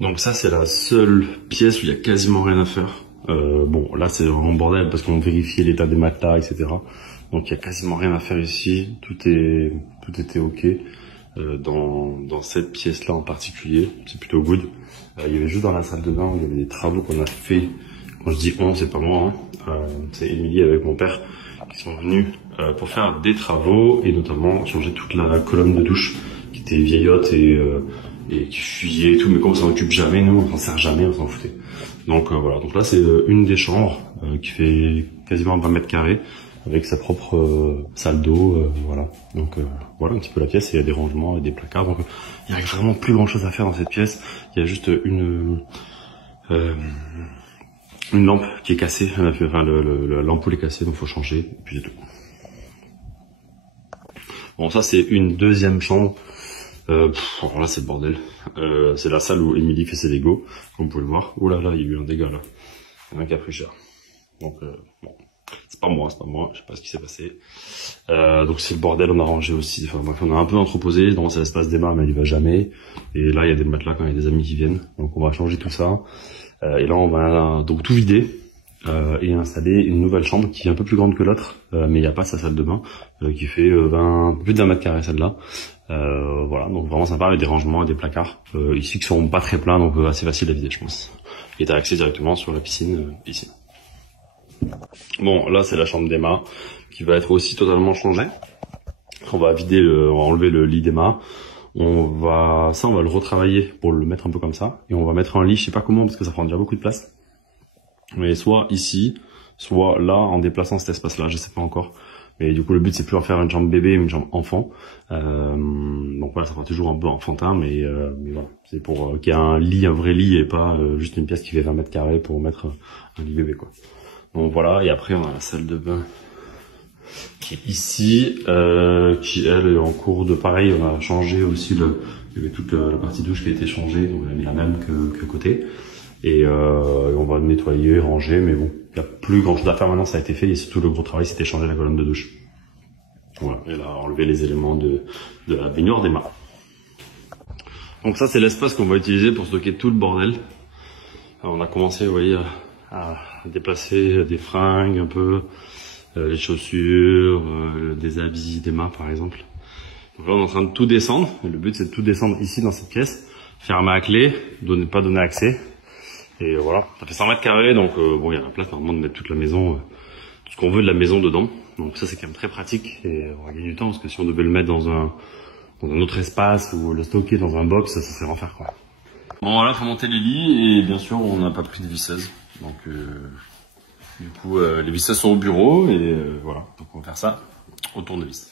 Donc ça c'est la seule pièce où il y a quasiment rien à faire. Bon là c'est vraiment bordel parce qu'on vérifiait l'état des matelas, etc. Donc il y a quasiment rien à faire ici. Tout était ok. Dans cette pièce là en particulier, c'est plutôt good. Il y avait juste dans la salle de bain où il y avait des travaux qu'on a fait. Quand je dis on, c'est pas moi, hein. C'est Émilie avec mon père qui sont venus pour faire des travaux et notamment changer toute la colonne de douche qui était vieillotte et qui fuyait et tout, mais comme on s'en occupe jamais, nous on s'en sert jamais, on s'en foutait. Donc voilà, donc là c'est une des chambres qui fait quasiment 20 mètres carrés avec sa propre salle d'eau, voilà. Donc voilà un petit peu la pièce, et il y a des rangements et des placards, donc il y a vraiment plus grand chose à faire dans cette pièce. Il y a juste une lampe qui est cassée, enfin l'ampoule est cassée, donc faut changer, et puis c'est tout. Bon, ça c'est une deuxième chambre. Alors là c'est le bordel. C'est la salle où Émilie fait ses Lego, comme vous pouvez le voir. Ouh là là, il y a eu un dégât là. Il y en a qui a pris cher. Donc bon, c'est pas moi, je sais pas ce qui s'est passé. Donc c'est le bordel, on a rangé aussi. Enfin bref, on a un peu entreposé. Donc c'est l'espace d'Emma, mais il va jamais. Et là il y a des matelas quand il y a des amis qui viennent. Donc on va changer tout ça. Et là on va donc tout vider. Et installer une nouvelle chambre qui est un peu plus grande que l'autre, mais il n'y a pas sa salle de bain, qui fait plus de 20 mètres carrés celle-là. Voilà, donc vraiment sympa avec des rangements et des placards ici qui sont pas très pleins, donc assez facile à vider je pense. Et t'as accès directement sur la piscine ici. Bon, là c'est la chambre d'Emma qui va être aussi totalement changée. On va vider, on va enlever le lit d'Emma. On va le retravailler pour le mettre un peu comme ça, et on va mettre un lit, je sais pas comment parce que ça prend déjà beaucoup de place. Mais soit ici, soit là, en déplaçant cet espace-là, je sais pas encore. Mais du coup, le but, c'est plus en faire une chambre bébé, mais une chambre enfant. Donc voilà, ça fera toujours un peu enfantin, mais voilà. C'est pour qu'il y ait un lit, un vrai lit, et pas juste une pièce qui fait 20 mètres carrés pour mettre un lit bébé, quoi. Donc voilà, et après, on a la salle de bain qui est ici, qui, elle, est en cours de pareil. On a changé aussi il y avait toute la partie douche qui a été changée, donc on a mis la même que côté. Et on va nettoyer, ranger, mais bon, il n'y a plus grand chose à faire maintenant, ça a été fait, et surtout le gros travail c'était changer la colonne de douche. Voilà, et là enlever les éléments de la baignoire d'Emma. Donc ça c'est l'espace qu'on va utiliser pour stocker tout le bordel. Alors, on a commencé, vous voyez, à déplacer des fringues un peu, les chaussures, des habits d'Emma par exemple. Donc là on est en train de tout descendre, et le but c'est de tout descendre ici dans cette pièce, fermer à clé, pas donner accès. Et voilà, ça fait 100 mètres carrés, donc bon, il y a la place normalement de mettre toute la maison, tout ce qu'on veut de la maison dedans. Donc ça c'est quand même très pratique, et on va gagner du temps, parce que si on devait le mettre dans un autre espace ou le stocker dans un box, ça serait l'enfer quoi. Bon voilà, faut monter les lits, et bien sûr on n'a pas pris de visseuse. Donc du coup les visseuses sont au bureau, et voilà, donc on va faire ça au tournevis.